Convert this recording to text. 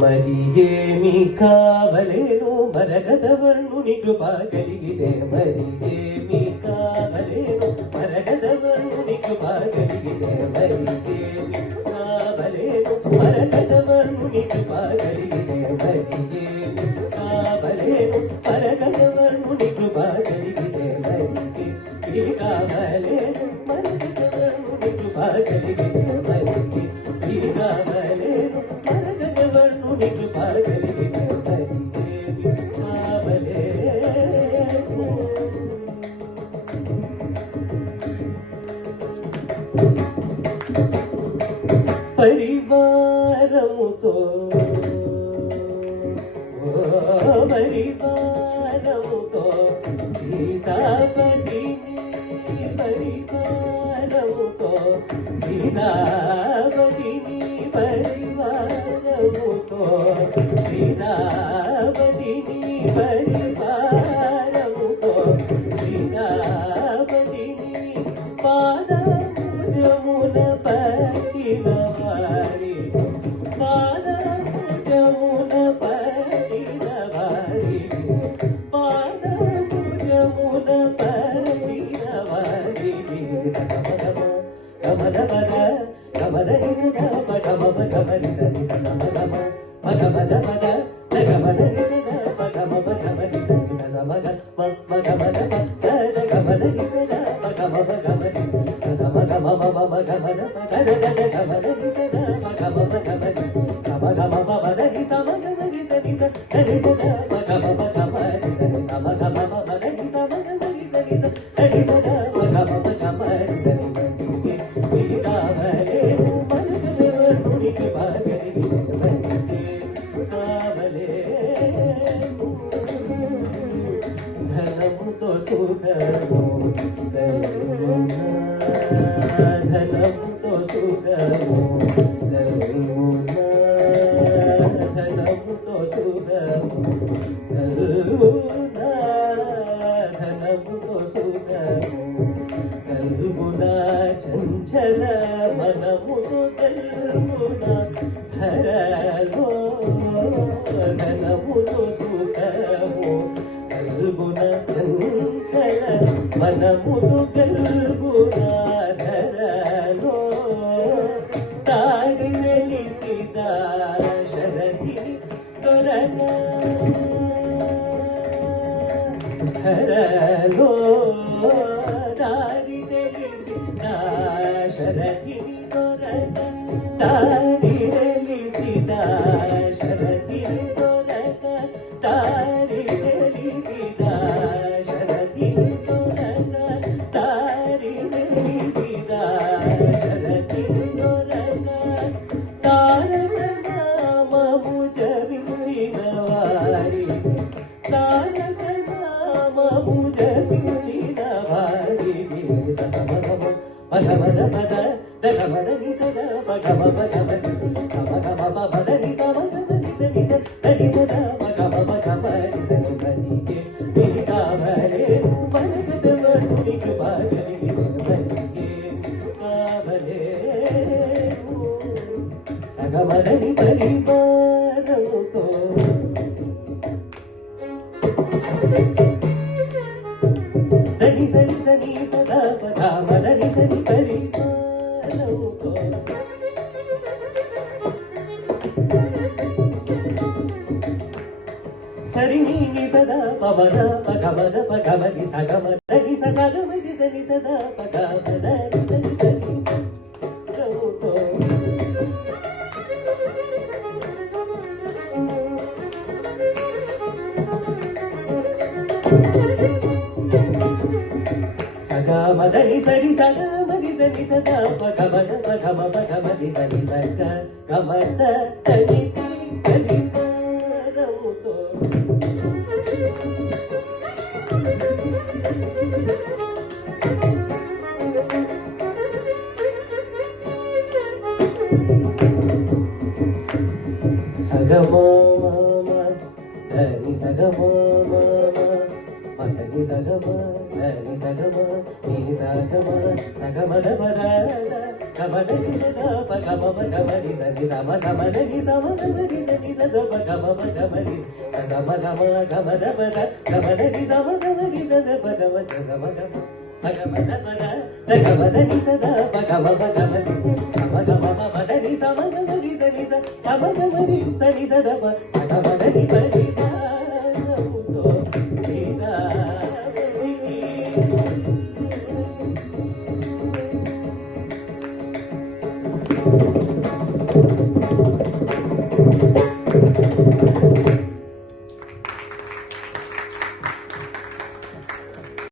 మరి ఏమి కావలేను మరగదవర్ణుని కృప కలిగితే మరి ఏమి కావలేను మరగదవర్ణుని కృప కలిగితే మరి ఏమి కావలేను మరగదవర్ణుని కృప కలిగితే మరి ఏమి కావలేను మరగదవర్ణుని కృప కలిగితే మరి ఏమి కావలేను మరగదవర్ణుని కృప కలిగితే మరి ఏమి కావలేను మరగదవర్ణుని కృప కలిగితే మరి ఏమి కావలేను. పరివారముతో పరివారముతో సీతాపతిని పరివారముతో సీతాపతిని పరివారముతో సీతాపతిని పరివారముతో సీతాపతిని పాదమున పట్టిన వారి పాదమున పట్టిన వారి పాదమున పట్టిన వారి గమద పద గమద నిజ గమ గమని సని సమగమ మగమద పద గమద నిజ గమ గమని సని సమగ మగమద పద గమద నిజ గమ గమని సమ గమ మమ గమద పద గమద నిజ గమ గమని సమగమ పద ని సమగమని సని సని గమ గమని సని సమగమ పద ని సమగమని సని సని గమ గమని సని ధనముతో సుఖము ధనముతో సుఖము ధనముతో సుఖము ధనముతో సుఖము కల్గుణ చంచల మనముతో కల్గుణ ధరలో ధనముతో సుఖము కల్గుణ చంచల మనముతో కల్గుణ ధరలో తాడి వెలిసిద శరది దొరక ధరలో దారి తెలిసిన శరది దొరక దారి తెలిసిన శరది దొరక దారి తెలిసిన శరది దొరక దారి తెలిసిన శరది దొరక తారక నామము జపించిన వారి తారక నామము జపించిన వారి సమగమ పదమద పద దగమద ని సద పగమ పగమని సమగమ పదని సమగమని సని సని సద పగమ పగమని సని సనికి వికావలే పరగదవర్ణుని కృప కలిగితే సనికి కావలే సగమదని పరివారముతో దని సని సని సదా పగమదని సని పరివారముతో సరిని సదా పవన పగమద పగమని సగమదని సగమని సని సదా పగమదని సని సని రముతో సగమదని సరి సగమని సని సదా పగమద పగమ పగమని సని సగ గమద తని తని రముతో సగమ ధని సగమ మదని సగమ ని సగమ ని సగమ సగమద పద గమద ని సగమ గమ గమ ని సని సమ గమ ని సమ గమ ని సని సమ గమ గమ ని సమ గమ గమద పద గమద ని సమ గమ ని సద పద గమ గమ గమద పద గమద ని సద గమ గమ ని సమ గమ పద ని సమ గమ ని సని సమ గమ ని సని సద సగమద ని పది సీతా